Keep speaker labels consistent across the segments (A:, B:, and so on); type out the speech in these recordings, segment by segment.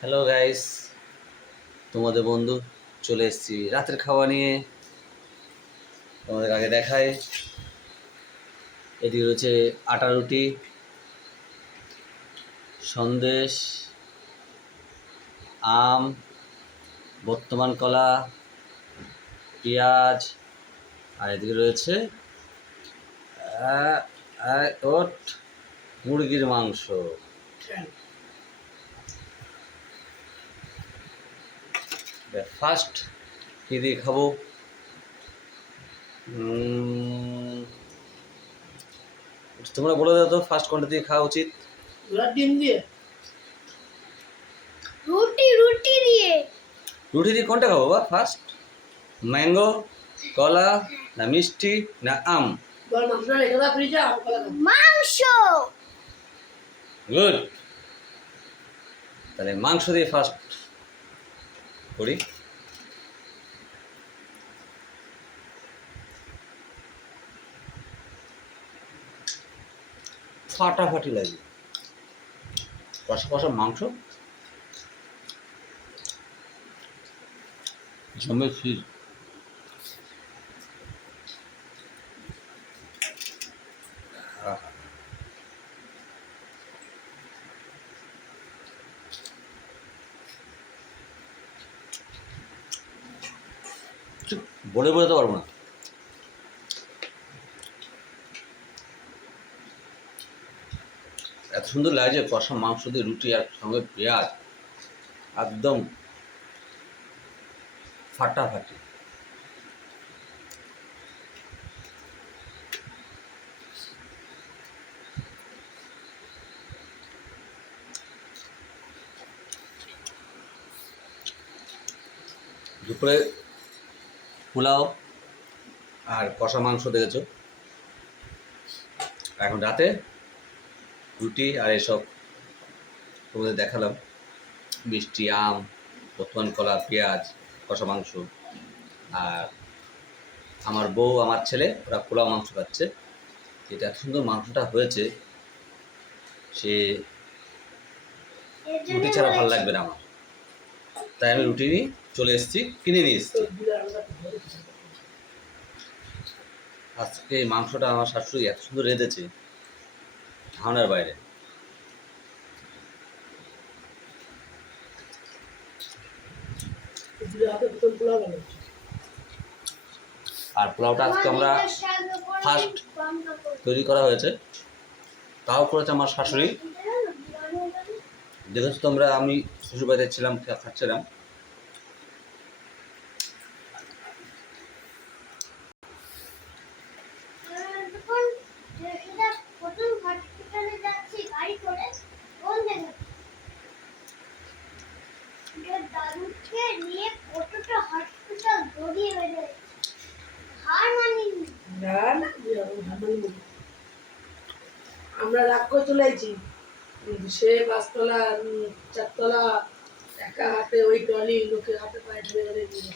A: Hello guys তোমাদের বন্ধু, চলে এসেছি রাতের খাওয়া নিয়ে। তোমাদের আগে দেখায় এটি রয়েছে আটা রুটি। সন্দেশ, আম, বর্তমান কলা, পেঁয়াজ, আর এদিকে রয়েছে ওট, মুরগির মাংস। ফার্স্ট কী দিয়ে খাব? তোমরা বলে দাও তো ফার্স্ট কোনটা দিয়ে খাওয়া উচিত?
B: ডিম দিয়ে।
C: রুটি রুটি দিয়ে।
A: রুটি দিয়ে কোনটা খাব বা ফার্স্ট ম্যাঙ্গো কলা না মিষ্টি না আম।
C: মাংস
A: গুড তাহলে মাংস দিয়ে ফার্স্ট করি। ফাটাফাটি লাগে কষা কষা মাংস। জমে বলে বোঝাতে পারব না। এত সুন্দর লাগছে কষা মাংস দিয়ে রুটি আর সঙ্গে পেঁয়াজ, একদম ফাটাফাটি। দুপুরে পোলাও আর কষা মাংস দেখেছ? এখন রাতে রুটি আর এসব তোমাদের দেখালাম। মিষ্টি, আম, বর্তমান কলা, পেঁয়াজ, কষা মাংস আর আমার বউ, আমার ছেলে, ওরা পোলাও মাংস খাচ্ছে। এটা এত সুন্দর মাংসটা হয়েছে, সে রুটি ছাড়া ভালো লাগবে না আমার। তাই আমি রুটি নিয়ে চলে এসেছি, কিনে নিয়ে এসেছি
B: তো দিলে আমরা ধরে খেতে পারব।
A: আজকে মাংসটা আমার শাশুড়ি এত সুন্দর রেঁধেছে ধারণার বাইরে। আর পোলাওটা আজকে আমরা ফার্স্ট তৈরি করা হয়েছে। তাও করেছে আমার শাশুড়ি। দেখেছ তোমরা আমি শ্বশুরবাড়িতে ছিলাম খাচ্ছিলাম
C: যখন সেটা প্রথম হসপিটালে যাচ্ছি গাড়ি করে কোন জায়গা দাদুকে নিয়ে কতটা হসপিটাল দৌড়িয়ে বেড়ে হার মানিনি
B: না না দিয়ে আমি ভাবলাম বলি। আমরা উম, সে পাঁচতলা চারতলা একা হাতে ওই টলি লোকের হাতে পায়ে ধরে ধরে নিয়ে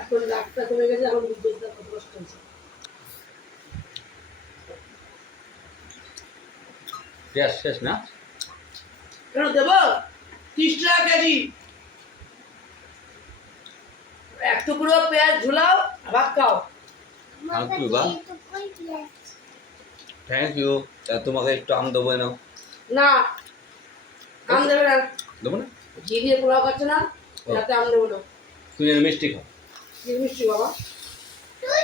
B: এখন রাগটা কমে গেছে এখন বুঝতে কত কষ্ট হয়েছে।
A: পেঁয়াজ শেষ না?
B: কেন দেবো? ত্রিশ টাকা কেজি। এক টুকরো পেঁয়াজ ঝুলাও ভাত খাও।
A: বা? থ্যাংক ইউ তোমাকে একটু আম দেবো নাও।
B: না আম দেবে না।
A: দেবো না?
B: ঘি দিয়ে পোলাও খাচ্ছে না। যাতে আম দেবো না।
A: তুমি মিষ্টি খাও।
B: মিষ্টি বাবা?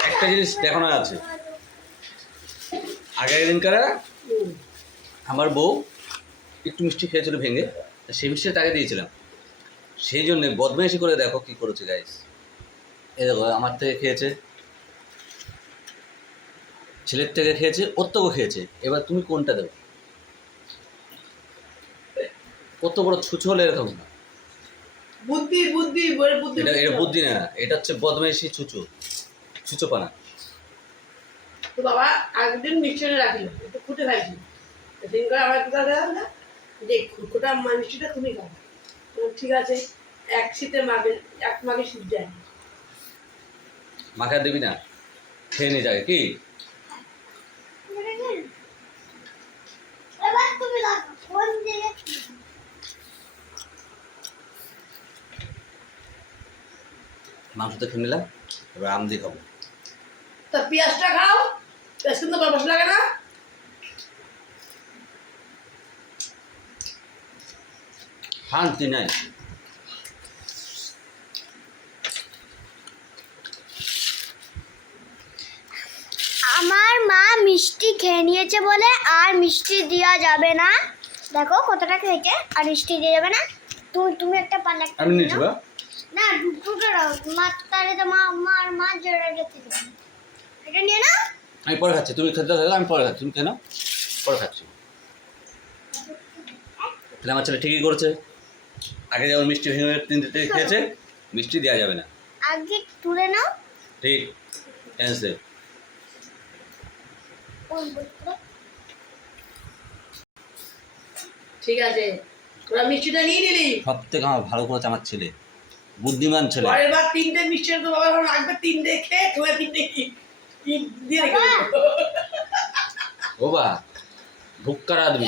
A: একটা জিনিস দেখানো আছে। আগের দিনকার। আমার বউ একটু মিষ্টি খেয়েছিল ভেঙে সেই মিষ্টি তাকে দিয়েছিলাম। সেই জন্যে বদমাইশি করে দেখো কি করেছে গাইস এ দেখো আমার থেকে খেয়েছে। ছেলের থেকে খেয়েছে ওর থেকেও খেয়েছে। এবার তুমি কোনটা দেবে? কত বড় ছুঁচো হলে এরকম? না
B: বুদ্ধি বুদ্ধি বুদ্ধি
A: এটা এটা বুদ্ধি। না এটা হচ্ছে বদমাইশি ছুঁচো ছুঁচোপানা।
B: তো বাবা একদিন মিক্সারে রাখিল একটু খুঁটে খাইছি। সেদিন করে আমার কোথা দেখা না যে খুঁটা মিষ্টিটা তুমি খাও। ঠিক আছে এক শীতে মাগে এক মাগে শীত যায়।
A: মাখা দিবি না খেয়ে নিয়ে যাবে কি
C: এবার তুমি দেখো কোন যে
A: মাংস তো খেয়ে নিলাম এবার আম দিয়ে খাব।
B: তা পেঁয়াজটা খাও পেঁয়াজ কিন্তু বাবাস লাগে না।
A: শান্তি নাই।
C: আমার মা মিষ্টি খেয়ে নিয়েছে বলে আর মিষ্টি দেওয়া যাবে না। দেখো কতটা খেয়েছে আর মিষ্টি দিয়ে যাবে না। তুমি তুমি একটা পাল্লা
A: আমি
C: নিয়ে
A: নিয়েছি
C: না রাও তো মা মার মা জোড়া দেবে এটা নিয়ে না
A: আমি পরে খাচ্ছি তুমি খেতে থাকলে আমি পরে খাচ্ছি তুমি কেন পরে খাচ্ছি। তাহলে আমার ছেলে ঠিকই করেছে। আগে যেমন মিষ্টি ভেঙে তিনটে থেকে খেয়েছে মিষ্টি দেওয়া যাবে না।
C: আগে তুলে নাও।
A: ঠিক
C: বইটা?
B: ঠিক আছে তোরা মিষ্টিটা নিয়ে নিলি?
A: সব থেকে আমার ভালো করেছে আমার ছেলে। বুদ্ধিমান ছেলে।
B: পরের তিনটে মিষ্টি তো বাবা রাখবে তিনটে খেয়ে তোরা তিনটে কি? কি দিয়ে
A: ও বা ভুক্কার আদমি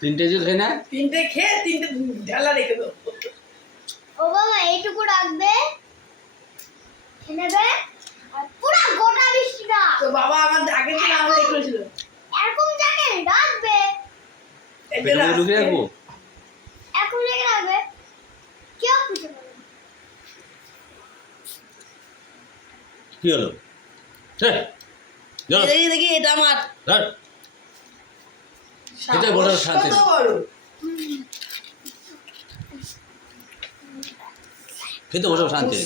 A: তিনটে যে খেয়ে না।
B: তিনটে খেয়ে তিনটে ঢালা রেখে দেবো।
C: ও বাবা এইটুকু রাখবে। নেবে। আর পুরো গোটা মিষ্টিটা।
B: তো বাবা আমার দিন আমাকে করেছিল
C: এরকম জায়গায় রাখবে।
A: ঢুকিয়ে রাখব
C: এখন রেখে রাখবে কেউ খুঁজে পাবে না।
A: কি হলো?
B: দেখি দেখি এটা আমার।
A: এটা বড়। শান্তি। খেতে বসো শান্তি।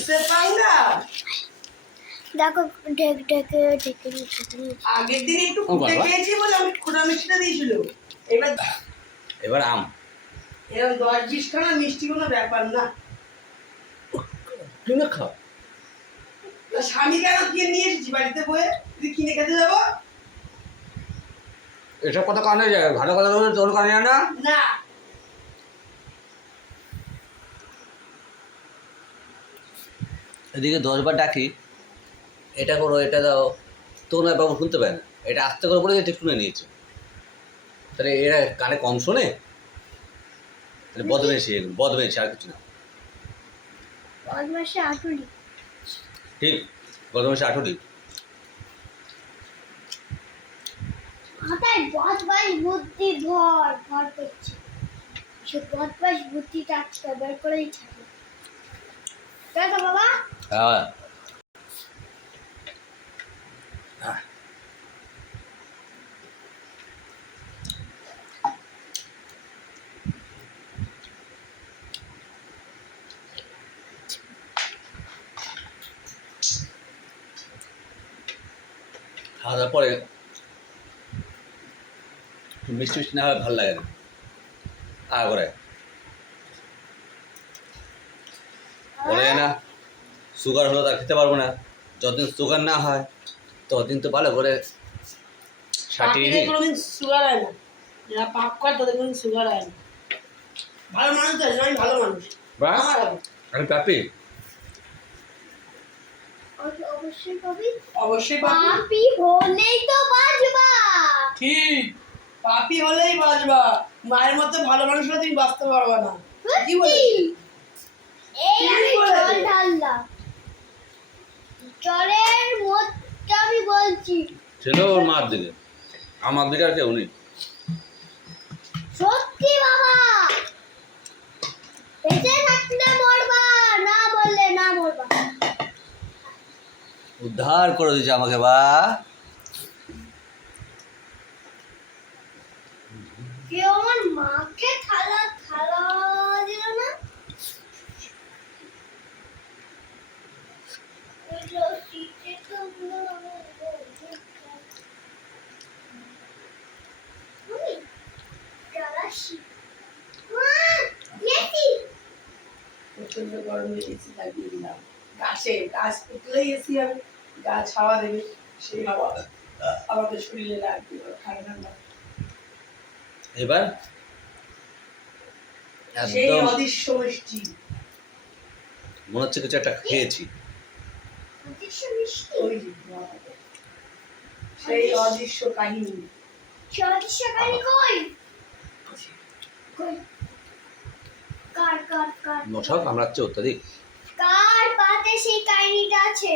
C: দেখো ঢেক ঢেকে ঢেকে ঢেকে
B: আগের দিন একটু ফুটে খেয়েছি বলে আমি খোলা মিষ্টিটা দিয়েছিল। এবার
A: এবার আম।
B: এরকম দশ বিশ খানা মিষ্টি কোনো ব্যাপার না।
A: কিনে খাও।
B: স্বামী কেন কিনে নিয়ে এসেছি বাড়িতে বয়ে? তুই কিনে খেতে যাব?
A: এসব কথা কানে যায় ভালো কথা বলে তোর কানে যায় না?
B: না।
A: এদিকে দশবার ডাকি এটা করো এটা দাও তখন আর বাবু শুনতে পায় না। এটা আস্তে করে বলে এটা শুনে নিয়েছে। তাহলে এরা কানে কম শোনে? তাহলে বদমেশি এগুলো বদমেশি আর কিছু না।
C: আটুলি।
A: ঠিক? বদমেশি আঠুরি
C: মাথায় বদমাস বুদ্ধি ভর ভর করছে। সে বদমাস বুদ্ধিটা আজকে বের করেই থাকে তাই তো বাবা?
A: হ্যাঁ। আহ, খাওয়া দাওয়ার পরে মিষ্টি মিষ্টি না হলে ভালো লাগে না। আ করে। বলে না সুগার হলো তার খেতে পারব না। যতদিন সুগার না হয় ততদিন তো ভালো করে সাটিয়ে নিই
B: কোনোদিন সুগার হয় না। যারা পাপ করে তাদের কোনোদিন সুগার হয় না। ভালো মানুষ তো ভালো মানুষ।
A: আমি পাপি।
C: অবশ্যই পাবি
B: অবশ্যই পাপি
C: পাপি হলেই তো বাজবা।
B: ঠিক। পাপি হলেই বাঁচবা মায়ের মতো ভালো মানুষ হলে তুমি বাঁচতে পারবে না। কি বলে
C: এই
B: কি
C: আমি
B: বলেছে?
C: জল ঢাললাম। জলের মধ্যে আমি বলছি।
A: ছিল ওর মার দিকে আমার দিকে আর কেউ নেই। উদ্ধার করে দিয়েছে আমাকে বা।
B: গরমে লাগিয়ে দিলাম। গাছে গাছ পুতলেই এসি আমি গাছ হাওয়া দেবে সেই হাওয়া। আমাদের শরীরে লাগবে ঠান্ডা ঠান্ডা।
A: এবার
B: সেই অদৃশ্য মিষ্টি।
A: মনে হচ্ছে কিছু একটা খেয়েছি।
C: অদৃশ্য মিষ্টি?
B: ওই যে বাবারে। সেই অদৃশ্য কাহিনী।
C: অদৃশ্য কাহিনী কই?
A: কামড়াচ্ছে অত্যাধিক
C: সেই কাহিনীটা আছে।